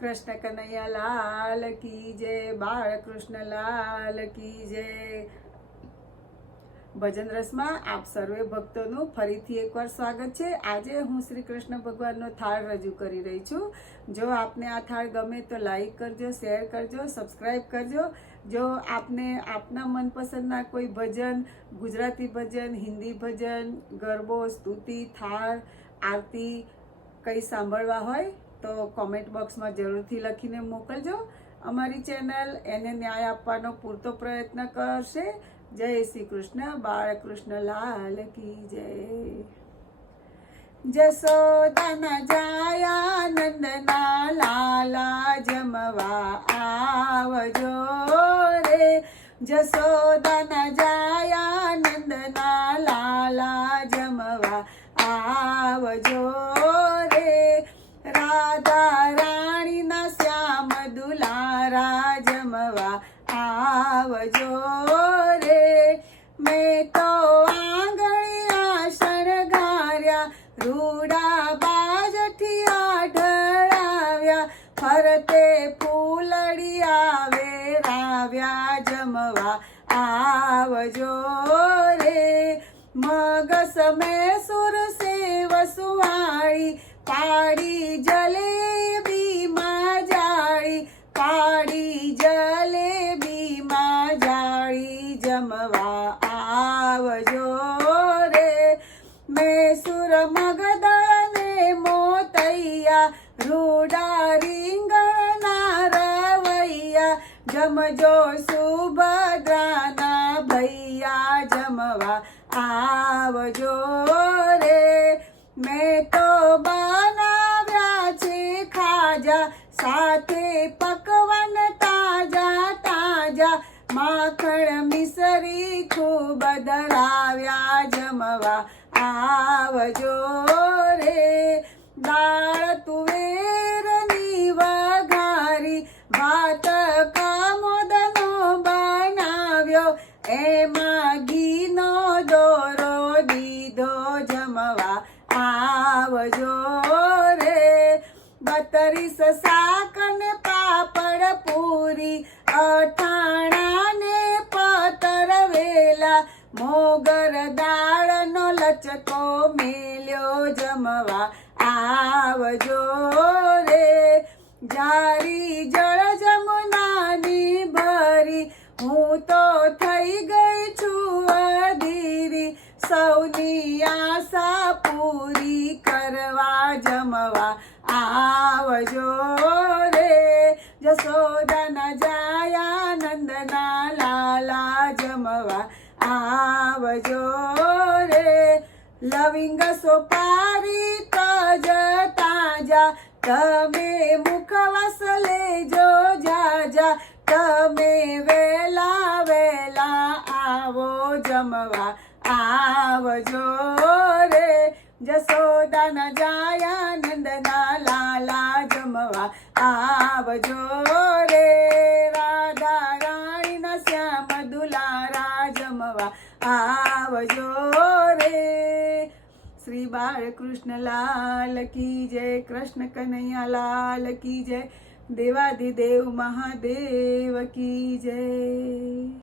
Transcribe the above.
કૃષ્ણ કનૈયા લાલ કી જય, બાળકૃષ્ણ લાલ કી જય। ભજન રસમાં આપ સર્વે ભક્તોનું ફરીથી એકવાર સ્વાગત છે। આજે હું શ્રી કૃષ્ણ ભગવાનનો થાળ રજૂ કરી રહી છું। જો આપને આ થાળ ગમે તો લાઈક કરજો, શેર કરજો, સબસ્ક્રાઈબ કરજો। જો આપને આપના મનપસંદના કોઈ ભજન, ગુજરાતી ભજન, હિન્દી ભજન, ગરબો, સ્તુતિ, થાળ, આરતી કંઈ સાંભળવા હોય તો કોમેન્ટ બોક્સમાં જરૂરથી લખીને મોકલજો। અમારી ચેનલ એને ન્યાય આપવાનો પૂરતો પ્રયત્ન કરશે। જય શ્રી કૃષ્ણ, બાળકૃષ્ણ લાલ કી જય। જશોદાના જાયા નંદના લાલા જમવા આવજો રે। જશોદાના જાયા નંદના લાલા જમવા આવજો રે। રાધા રાણીના શ્યામ દુલારા જમવા આવજો રે। મેં તો આંગળિયા શણગાર્યા, રૂડા બાજઠિયા ઢળાવ્યા, ફરતે ફૂલડિયા વેરાવ્યા જમવા આવજો રે। મગ સમેસુર સેવ સુવાળી, પાડી જલેબીમાં જાળી, પાડી જલેબીમાં જાળી જમવા આવજો રે। મેસુર મગદળ ને મોતૈયા, રૂડા રીંગણના રવૈયા, જમજો સુભદ્રાના ભૈયા જમવા આવજો રે। મેં તો બનાવ્યા છે ખાજા, સાથે પકવાન તાજા તાજા, માખણ મિસરી ખૂબ દળાવ્યા જમવા આવજો રે। દાળ તુવેરની વઘારી, ભાત કમોદનો બનાવ્યો, એમાં ઘીનો દોરો દીધો જમવા આવજો રે। 32 શાક ને પાપડ પૂરી, અઠાણા ને પતર વેલા, મોગર દાળનો લચકો મેલ્યો જમવા આવજો રે। જારી જળ જમુનાની ભરી, હું તો થઈ ગઈ છું અધીરી, સૌની આશા પૂરી કરવા જમવા આવજો રે। જશોદાના જાયા નંદના લાલા જમવા આવજો રે। લવિંગ સોપારી તજ તાજા, તમે મુખવાસ લેજો જાજા, તમે વેલા વેલા આવો જમવા આવજો રે। જશોદાના જાયા નંદના લાલા જમવા આવજો રે। રાધા રાણીના શ્યામ દુલારા જમવા આવજો રે। શ્રી બાળકૃષ્ણ લાલ કી જય, કૃષ્ણ કનૈયા લાલ કી જય, દેવાધિદેવ મહાદેવ કી જય।